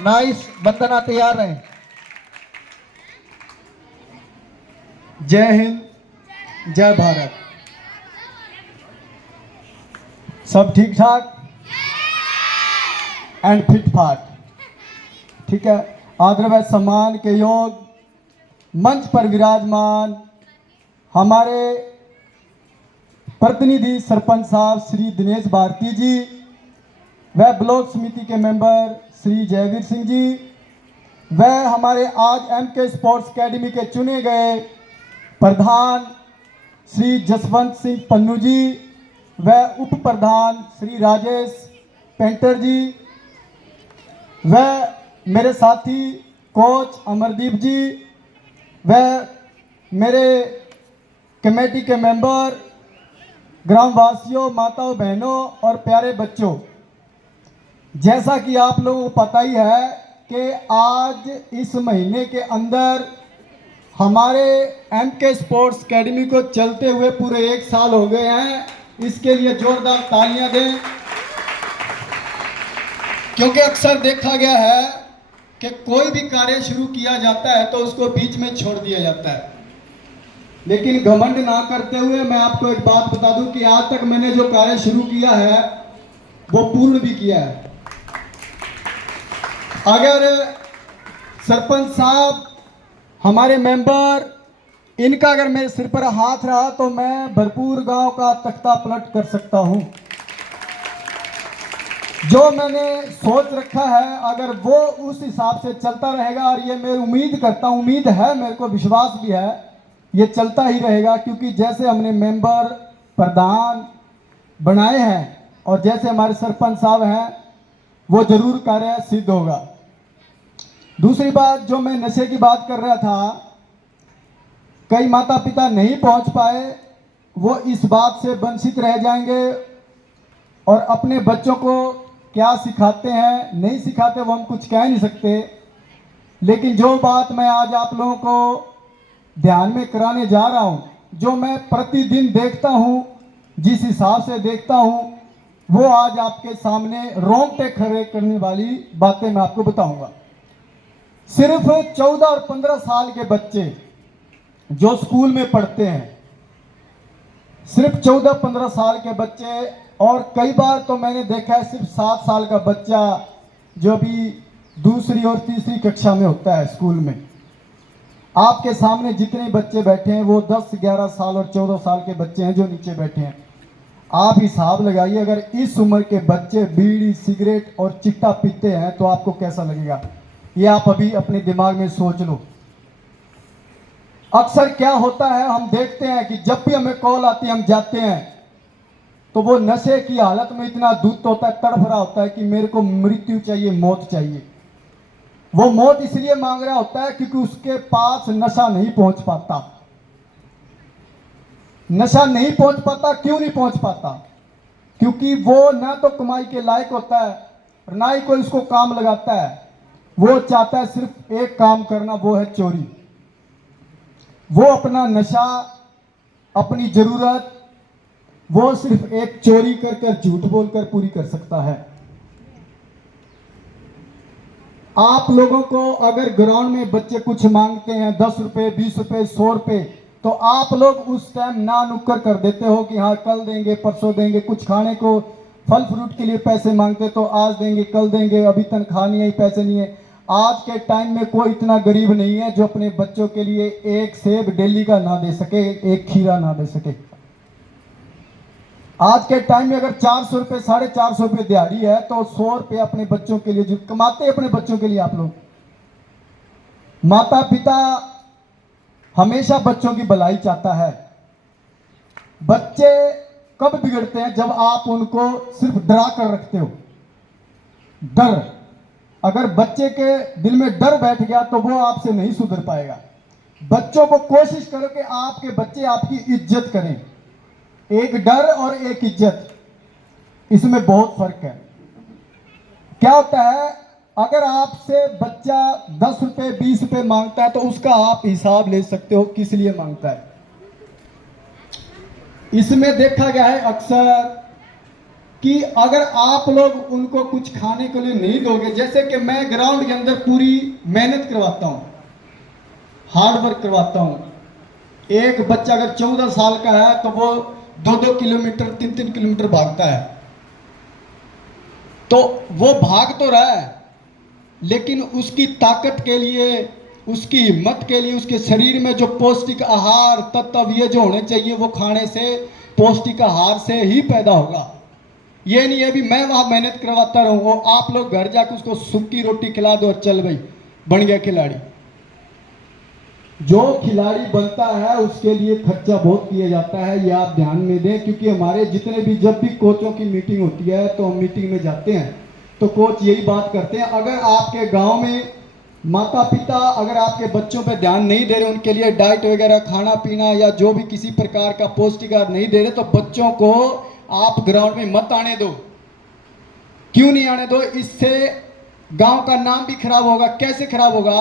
Nice. वंदना तैयार रहे। जय हिंद, जय भारत। सब ठीक ठाक एंड फिट फाट, ठीक है। आदर व सम्मान के योग मंच पर विराजमान हमारे प्रतिनिधि सरपंच साहब श्री दिनेश भारती जी व ब्लॉक समिति के मेंबर श्री जयवीर सिंह जी व हमारे आज एमके स्पोर्ट्स एकेडमी के चुने गए प्रधान श्री जसवंत सिंह पन्नू जी व उप प्रधान श्री राजेश पेंटर जी व मेरे साथी कोच अमरदीप जी व मेरे कमेटी के मेंबर, ग्रामवासियों, माताओं, बहनों और प्यारे बच्चों, जैसा कि आप लोगों को पता ही है कि आज इस महीने के अंदर हमारे एमके स्पोर्ट्स एकेडमी को चलते हुए पूरे 1 साल हो गए हैं। इसके लिए जोरदार तालियां दें, क्योंकि अक्सर देखा गया है कि कोई भी कार्य शुरू किया जाता है तो उसको बीच में छोड़ दिया जाता है। लेकिन घमंड ना करते हुए मैं आपको एक बात बता दूं कि आज तक मैंने जो कार्य शुरू किया है वो पूर्ण भी किया है। अगर सरपंच साहब, हमारे मेंबर, इनका अगर मेरे सिर पर हाथ रहा तो मैं भरपूर गांव का तख्ता पलट कर सकता हूं। जो मैंने सोच रखा है अगर वो उस हिसाब से चलता रहेगा, और ये मैं उम्मीद करता हूं, उम्मीद है, मेरे को विश्वास भी है, ये चलता ही रहेगा। क्योंकि जैसे हमने मेंबर, प्रधान बनाए हैं और जैसे हमारे सरपंच साहब हैं, वो जरूर कार्य सिद्ध होगा। दूसरी बात, जो मैं नशे की बात कर रहा था, कई माता पिता नहीं पहुंच पाए, वो इस बात से वंचित रह जाएंगे और अपने बच्चों को क्या सिखाते हैं, नहीं सिखाते, वो हम कुछ कह नहीं सकते। लेकिन जो बात मैं आज आप लोगों को ध्यान में कराने जा रहा हूं, जो मैं प्रतिदिन देखता हूं, जिस हिसाब से देखता हूं, वो आज आपके सामने रोंगटे खड़े करने वाली बातें मैं आपको बताऊंगा। सिर्फ 14 और 15 साल के बच्चे जो स्कूल में पढ़ते हैं, सिर्फ 14-15 साल के बच्चे, और कई बार तो मैंने देखा है सिर्फ 7 साल का बच्चा जो भी दूसरी और तीसरी कक्षा में होता है स्कूल में। आपके सामने जितने बच्चे बैठे हैं वो 10, 11 साल और 14 साल के बच्चे हैं जो नीचे बैठे हैं। आप हिसाब लगाइए, अगर इस उम्र के बच्चे बीड़ी, सिगरेट और चिट्टा पीते हैं तो आपको कैसा लगेगा, ये आप अभी अपने दिमाग में सोच लो। अक्सर क्या होता है, हम देखते हैं कि जब भी हमें कॉल आती है, हम जाते हैं तो वो नशे की हालत में इतना दुख होता है, तड़फ रहा होता है कि मेरे को मृत्यु चाहिए, मौत चाहिए। वो मौत इसलिए मांग रहा होता है क्योंकि उसके पास नशा नहीं पहुंच पाता। नशा नहीं पहुंच पाता, क्यों नहीं पहुंच पाता? क्योंकि वो ना तो कमाई के लायक होता है और ना ही कोई उसको काम लगाता है। वो चाहता है सिर्फ एक काम करना, वो है चोरी। वो अपना नशा, अपनी जरूरत, वो सिर्फ एक चोरी कर कर, झूठ बोलकर पूरी कर सकता है। आप लोगों को अगर ग्राउंड में बच्चे कुछ मांगते हैं, 10 रुपए, 20 रुपए, 100 रुपए, तो आप लोग उस टाइम ना नुक्कर कर देते हो कि हाँ कल देंगे, परसों देंगे। कुछ खाने को, फल फ्रूट के लिए पैसे मांगते तो आज देंगे, कल देंगे, अभी तनख्वाह नहीं है, पैसे नहीं है। आज के टाइम में कोई इतना गरीब नहीं है जो अपने बच्चों के लिए एक सेब डेली का ना दे सके, एक खीरा ना दे सके। आज के टाइम में अगर 400 रुपये, 450 रुपये दिहाड़ी है तो 100 रुपये अपने बच्चों के लिए जो कमाते हैं, अपने बच्चों के लिए आप लोग, माता पिता हमेशा बच्चों की भलाई चाहता है। बच्चे कब बिगड़ते हैं? जब आप उनको सिर्फ डरा कर रखते हो। डर, अगर बच्चे के दिल में डर बैठ गया तो वो आपसे नहीं सुधर पाएगा। बच्चों को कोशिश करो कि आपके बच्चे आपकी इज्जत करें। एक डर और एक इज्जत, इसमें बहुत फर्क है। क्या होता है, अगर आपसे बच्चा 10 रुपए, 20 रुपए मांगता है तो उसका आप हिसाब ले सकते हो किस लिए मांगता है। इसमें देखा गया है अक्सर कि अगर आप लोग उनको कुछ खाने के लिए नहीं दोगे, जैसे कि मैं ग्राउंड के अंदर पूरी मेहनत करवाता हूँ, हार्ड वर्क करवाता हूँ। एक बच्चा अगर 14 साल का है तो वो 2-2 किलोमीटर 3-3 किलोमीटर भागता है, तो वो भाग तो रहा है, लेकिन उसकी ताकत के लिए, उसकी हिम्मत के लिए, उसके शरीर में जो पौष्टिक आहार तत्व ये जो होने चाहिए वो खाने से, पौष्टिक आहार से ही पैदा होगा। ये नहीं है भी मैं वहां मेहनत करवाता रहूंगा, आप लोग घर जाकर उसको सूखी रोटी खिला दो और चल भाई बन गया खिलाड़ी। जो खिलाड़ी बनता है उसके लिए खर्चा बहुत किया जाता है, ये आप ध्यान में दें। क्योंकि हमारे जितने भी, जब भी कोचों की मीटिंग होती है तो हम मीटिंग में जाते हैं तो कोच यही बात करते हैं, अगर आपके गांव में माता पिता अगर आपके बच्चों पे ध्यान नहीं दे रहे, उनके लिए डाइट वगैरह खाना पीना या जो भी किसी प्रकार का पौष्टिक आहार नहीं दे रहे, तो बच्चों को आप ग्राउंड में मत आने दो। क्यों नहीं आने दो? इससे गांव का नाम भी खराब होगा। कैसे खराब होगा?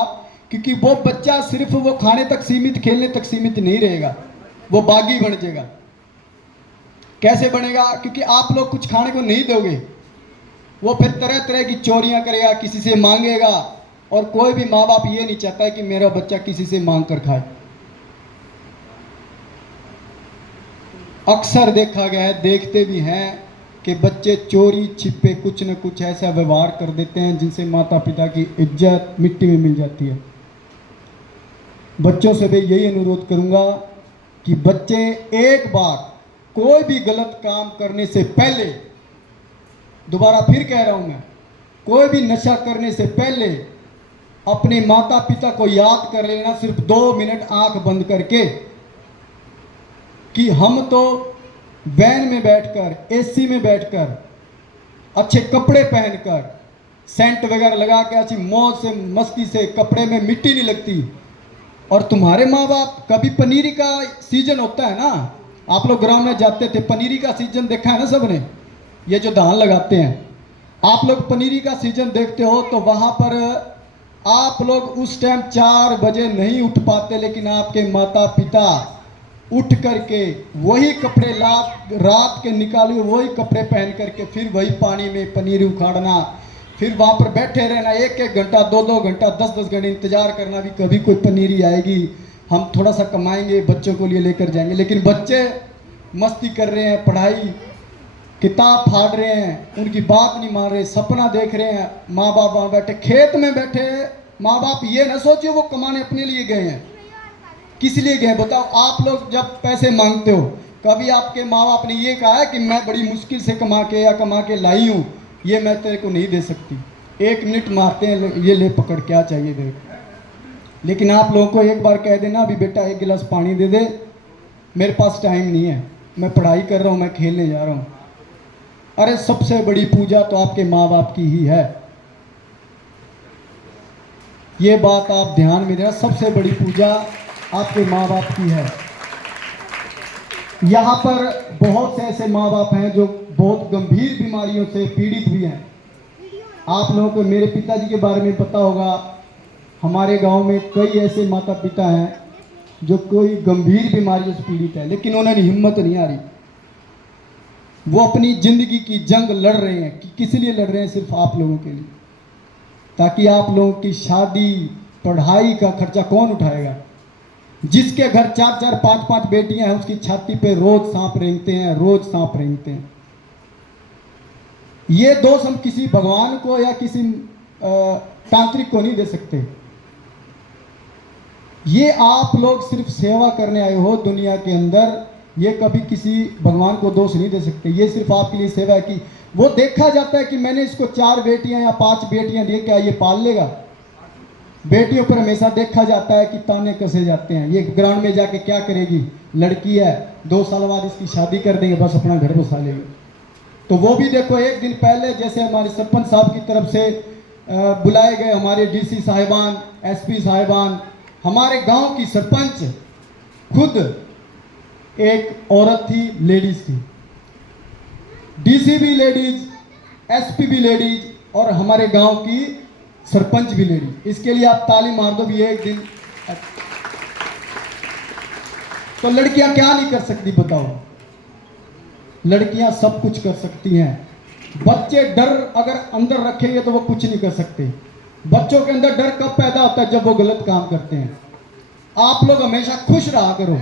क्योंकि वो बच्चा सिर्फ वो खाने तक सीमित, खेलने तक सीमित नहीं रहेगा, वो बागी बन जाएगा। कैसे बनेगा? क्योंकि आप लोग कुछ खाने को नहीं दोगे, वो फिर तरह तरह की चोरियां करेगा, किसी से मांगेगा, और कोई भी माँ बाप ये नहीं चाहता है कि मेरा बच्चा किसी से मांग कर खाए। अक्सर देखा गया है, देखते भी हैं कि बच्चे चोरी छिपे कुछ न कुछ ऐसा व्यवहार कर देते हैं जिनसे माता पिता की इज्जत मिट्टी में मिल जाती है। बच्चों से भी यही अनुरोध करूंगा कि बच्चे एक बार कोई भी गलत काम करने से पहले, दोबारा फिर कह रहा हूं मैं, कोई भी नशा करने से पहले अपने माता पिता को याद कर लेना, सिर्फ 2 मिनट आंख बंद करके, कि हम तो वैन में बैठकर, एसी में बैठकर, अच्छे कपड़े पहनकर, सेंट वगैरह लगा के अच्छी मौज से मस्ती से, कपड़े में मिट्टी नहीं लगती, और तुम्हारे माँ बाप, कभी पनीरी का सीजन होता है ना, आप लोग ग्राउंड में जाते थे, पनीरी का सीजन देखा है ना सबने, ये जो धान लगाते हैं, आप लोग पनीरी का सीजन देखते हो, तो वहां पर आप लोग उस टाइम 4 बजे नहीं उठ पाते, लेकिन आपके माता पिता उठ करके वही कपड़े रात के निकाले, वही कपड़े पहन करके फिर वही पानी में पनीर उखाड़ना, फिर वहाँ पर बैठे रहना 1-1 घंटा, 2-2 घंटा, 10-10 घंटे इंतजार करना भी कभी कोई पनीरी आएगी, हम थोड़ा सा कमाएंगे, बच्चों को लिए लेकर जाएंगे। लेकिन बच्चे मस्ती कर रहे हैं, पढ़ाई किताब फाड़ रहे हैं, उनकी बात नहीं मान रहे, सपना देख रहे हैं। माँ बाप वहाँ बैठे, खेत में बैठे माँ बाप, ये ना सोचिए वो कमाने अपने लिए गए हैं, किस लिए गए बताओ? आप लोग जब पैसे मांगते हो, कभी आपके माँ बाप ने ये कहा है कि मैं बड़ी मुश्किल से कमा के लाई हूँ, ये मैं तेरे को नहीं दे सकती, 1 मिनट मारते हैं, ये ले पकड़, क्या चाहिए दे। लेकिन आप लोगों को एक बार कह देना, अभी बेटा 1 गिलास पानी दे दे, मेरे पास टाइम नहीं है, मैं पढ़ाई कर रहा हूँ, मैं खेलने जा रहा हूँ। अरे सबसे बड़ी पूजा तो आपके माँ बाप की ही है, ये बात आप ध्यान में देना, सबसे बड़ी पूजा आपके माँ बाप की है। यहाँ पर बहुत से ऐसे माँ बाप हैं जो बहुत गंभीर बीमारियों से पीड़ित भी हैं। आप लोगों को मेरे पिताजी के बारे में पता होगा, हमारे गांव में कई ऐसे माता पिता हैं जो कोई गंभीर बीमारियों से पीड़ित है, लेकिन उन्हें हिम्मत नहीं आ रही, वो अपनी जिंदगी की जंग लड़ रहे हैं। कि किस लिए लड़ रहे हैं? सिर्फ आप लोगों के लिए, ताकि आप लोगों की शादी पढ़ाई का खर्चा कौन उठाएगा? जिसके घर 4-4 5-5 बेटियां हैं, उसकी छाती पे रोज सांप रेंगते हैं, रोज सांप रेंगते हैं। ये दोष हम किसी भगवान को या किसी तांत्रिक को नहीं दे सकते। ये आप लोग सिर्फ सेवा करने आए हो दुनिया के अंदर, ये कभी किसी भगवान को दोष नहीं दे सकते। ये सिर्फ आपके लिए सेवा है कि वो देखा जाता है कि मैंने इसको 4 बेटियां या 5 बेटियां दे, क्या ये पाल लेगा? बेटियों पर हमेशा देखा जाता है कि ताने कसे जाते हैं, ये ग्राउंड में जाके क्या करेगी, लड़की है, 2 साल बाद इसकी शादी कर देंगे, बस अपना घर बसा लेंगे। तो वो भी देखो, एक दिन पहले जैसे हमारे सरपंच साहब की तरफ से बुलाए गए हमारे डीसी साहिबान, एसपी साहिबान, हमारे गांव की सरपंच खुद एक औरत थी, लेडीज थी, डीसी भी लेडीज, एसपी भी लेडीज, और हमारे गांव की सरपंच भी लेडीज। इसके लिए आप ताली मार दो भी एक दिन। तो लड़कियां क्या नहीं कर सकती बताओ? लड़कियां सब कुछ कर सकती हैं। बच्चे डर अगर अंदर रखेंगे तो वो कुछ नहीं कर सकते। बच्चों के अंदर डर कब पैदा होता है? जब वो गलत काम करते हैं। आप लोग हमेशा खुश रहा करो।